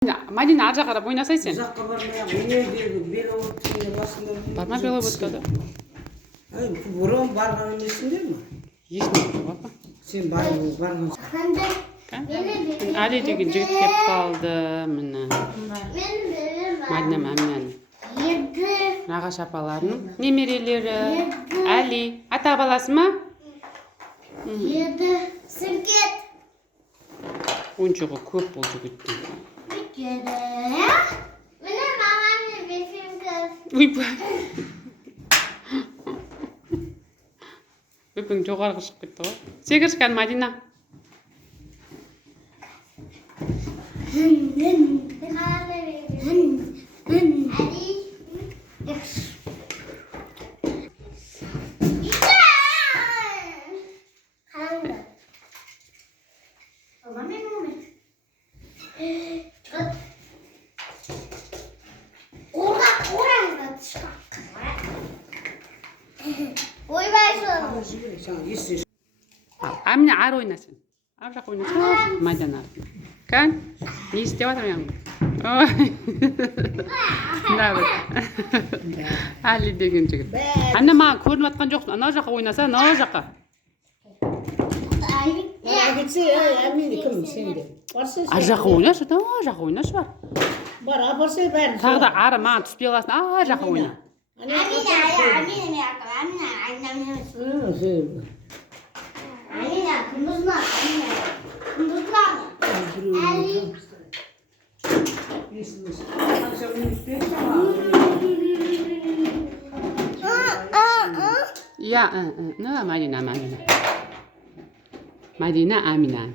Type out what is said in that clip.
Madina arca qarab o'ynasaysan. Uzoqqa bormayapman. Energiya Belovotkinaga borsinglar. Barma Belovotkada. Ay, burun bargan emasinglarmi? Ешнеме baba. Sen bargan. Ali degan jigit kelib qoldi. Mana. Madina mamani. Nағаш апаларының немерелері. Ali. Ата баласымы? Yedi. Sirket. Oyuncuğu көп бұл жігіттің. Yedi. Mene mamamla bir film kız. Uypa. Öpün жоғарғы шығып кетті ғой. Секіршкен Мадина. Амина ар ойнасын. Ар жақ ойнасын. Мадина. Кән? Не істеп жатырмын? Ой. Ali деген жігіт. Анна маған көрініп жатқан жоқсың. Ана жаққа ойнаса, ана жаққа. Кетсе, Амина кім сенде? Барса. Ар жаққа ойнашы, ана жаққа ойнашы бар. Бар, апарса бәрін. Тағы да ары маған түспей қаласың. Ар жаққа ойна. Amina, kunduzlar. Ya, Madina. Madina Amina.